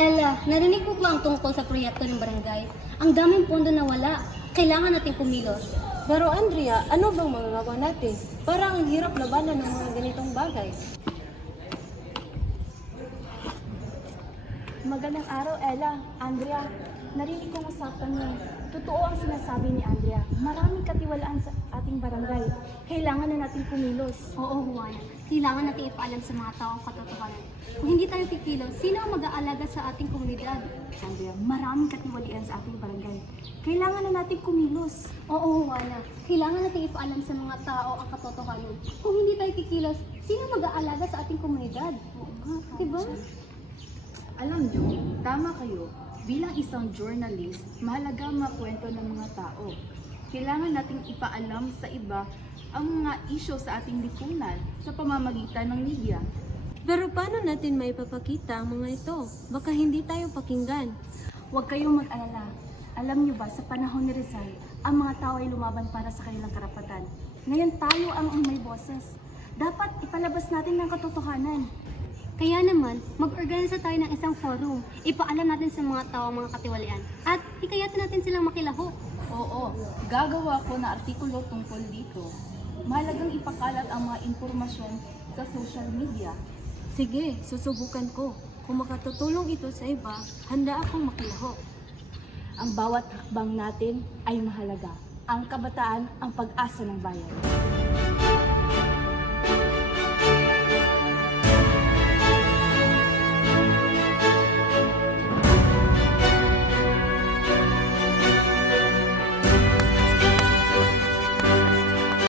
Ella, narinig mo ba ang tungkol sa proyekto ng barangay? Ang daming pondo na wala. Kailangan natin kumilos. Pero Andrea, ano bang magagawa natin? Parang ang hirap labanan ng mga ganitong bagay. Magandang araw, Ella. Andrea, narinig kong usapan niyo. Totoo ang sinasabi ni Andrea. Maraming katiwalaan sa ating barangay. Kailangan na natin kumilos. Oo, Juan. Kailangan natin ipaalam sa mga tao ang katotohanan. Kung hindi tayo kikilos, sino ang mag-aalaga sa ating komunidad? Andrea, maraming katiwalian sa ating barangay. Kailangan na natin kumilos. Oo, Juana. Kailangan natin ipaalam sa mga tao ang katotohanan. Kung hindi tayo kikilos, sino mag-aalaga sa ating komunidad? Oo nga, diba? Alam nyo, tama kayo. Bilang isang journalist, mahalaga ang mga kwento ng mga tao. Kailangan nating ipaalam sa iba ang mga isyo sa ating lipunan sa pamamagitan ng media. Pero paano natin maipapakita ang mga ito? Baka hindi tayo pakinggan. Huwag kayong mag-alala. Alam niyo ba, sa panahon ni Rizal, ang mga tao ay lumaban para sa kanilang karapatan. Ngayon tayo ang may boses. Dapat ipalabas natin ng katotohanan. Kaya naman, mag-organisa tayo ng isang forum. Ipaalam natin sa mga tao ang mga katiwalian. At hikayatin natin silang makilahok. Oo, gagawa ko na artikulo tungkol dito. Mahalagang ipakalat ang mga impormasyon sa social media. Sige, susubukan ko. Kung makatutulong ito sa iba, handa akong makilahok. Ang bawat hakbang natin ay mahalaga. Ang kabataan ang pag-asa ng bayan.